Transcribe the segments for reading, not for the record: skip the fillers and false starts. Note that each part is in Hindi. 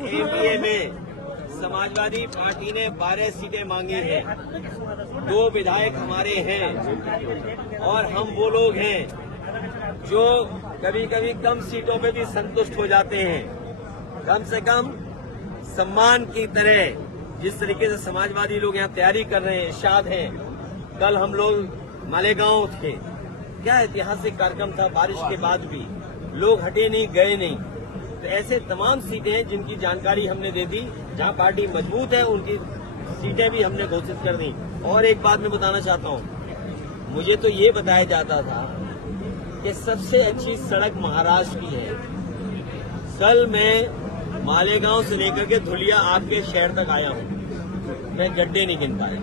एमपीए में समाजवादी पार्टी ने 12 सीटें मांगी हैं। 2 विधायक हमारे हैं और हम वो लोग हैं जो कभी कभी कम सीटों पे भी संतुष्ट हो जाते हैं। कम से कम सम्मान की तरह जिस तरीके से समाजवादी लोग यहाँ तैयारी कर रहे हैं, इरशाद हैं। कल हम लोग मालेगांव थे, क्या ऐतिहासिक कार्यक्रम था, बारिश के बाद भी लोग हटे नहीं, गए नहीं। तो ऐसे तमाम सीटें हैं जिनकी जानकारी हमने दे दी। जहां पार्टी मजबूत है उनकी सीटें भी हमने घोषित कर दी। और एक बात मैं बताना चाहता हूं, मुझे तो ये बताया जाता था कि सबसे अच्छी सड़क महाराष्ट्र की है। कल मैं मालेगांव से लेकर के धुलिया आपके शहर तक आया हूं, मैं गड्ढे नहीं गिन पाया।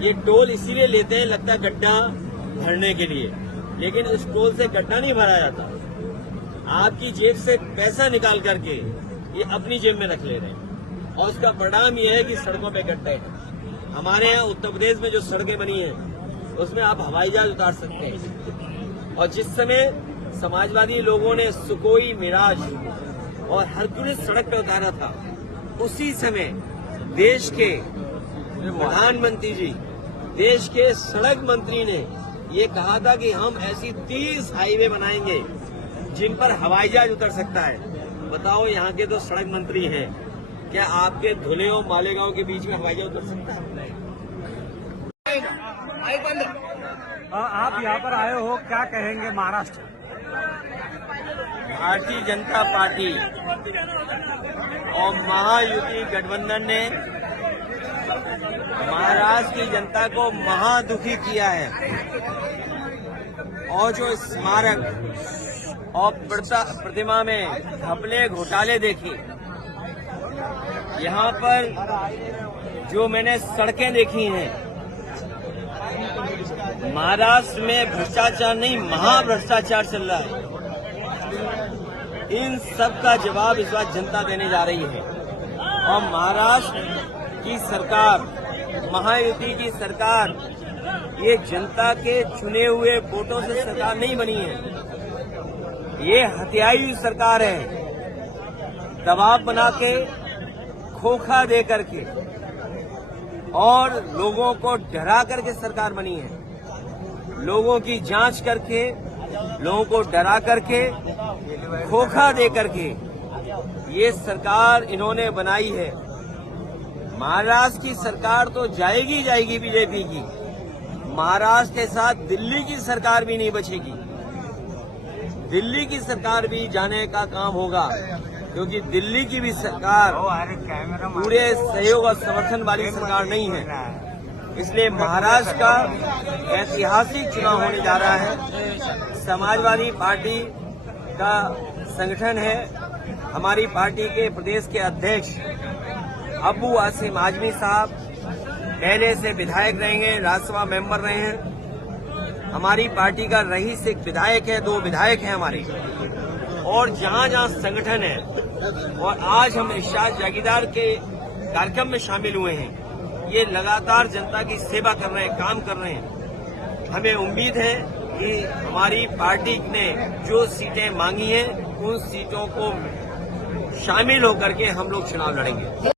ये टोल इसीलिए लेते हैं, लगता है गड्ढा भरने के लिए, लेकिन इस टोल से गड्ढा नहीं भरा जाता। आपकी जेब से पैसा निकाल करके ये अपनी जेब में रख ले रहे हैं और उसका परिणाम ये है कि सड़कों पे गड्ढे हैं। हमारे यहाँ उत्तर प्रदेश में जो सड़कें बनी हैं उसमें आप हवाई जहाज उतार सकते हैं। और जिस समय समाजवादी लोगों ने सुकोई, मिराज और हरक्यूलिस सड़क पे उतारा था, उसी समय देश के प्रधानमंत्री जी, देश के सड़क मंत्री ने ये कहा था कि हम ऐसी 30 हाईवे बनाएंगे जिन पर हवाई जहाज उतर सकता है। बताओ, यहाँ के तो सड़क मंत्री हैं, क्या आपके धुले और मालेगांव के बीच में हवाई जहाज उतर सकता है? आप यहाँ पर आए हो, क्या कहेंगे? महाराष्ट्र भारतीय जनता पार्टी और महायुति गठबंधन ने महाराष्ट्र की जनता को महादुखी किया है। और जो स्मारक और प्रतिमा में घपले घोटाले देखे, यहाँ पर जो मैंने सड़कें देखी हैं, महाराष्ट्र में भ्रष्टाचार नहीं, महाभ्रष्टाचार चल रहा है। इन सब का जवाब इस बार जनता देने जा रही है। और महाराष्ट्र की सरकार, महायुति की सरकार, ये जनता के चुने हुए वोटों से सरकार नहीं बनी है। ये हत्याई हुई सरकार है। दबाव बना के, खोखा दे करके और लोगों को डरा करके सरकार बनी है। लोगों की जांच करके, लोगों को डरा करके, खोखा दे करके ये सरकार इन्होंने बनाई है। महाराष्ट्र की सरकार तो जाएगी जाएगी बीजेपी की। महाराष्ट्र के साथ दिल्ली की सरकार भी नहीं बचेगी। दिल्ली की सरकार भी जाने का काम होगा, क्योंकि दिल्ली की भी सरकार पूरे सहयोग और समर्थन वाली सरकार नहीं है। इसलिए महाराष्ट्र का ऐतिहासिक चुनाव होने जा रहा है। समाजवादी पार्टी का संगठन है। हमारी पार्टी के प्रदेश के अध्यक्ष अबू आसिम आजमी साहब पहले से विधायक रहेंगे, राज्यसभा मेंबर रहे हैं। हमारी पार्टी का रईस एक विधायक है, 2 विधायक हैं हमारे। और जहां जहां संगठन है, और आज हम इरशाद जागीरदार के कार्यक्रम में शामिल हुए हैं, ये लगातार जनता की सेवा कर रहे हैं, काम कर रहे हैं। हमें उम्मीद है कि हमारी पार्टी ने जो सीटें मांगी हैं उन सीटों को शामिल होकर के हम लोग चुनाव लड़ेंगे।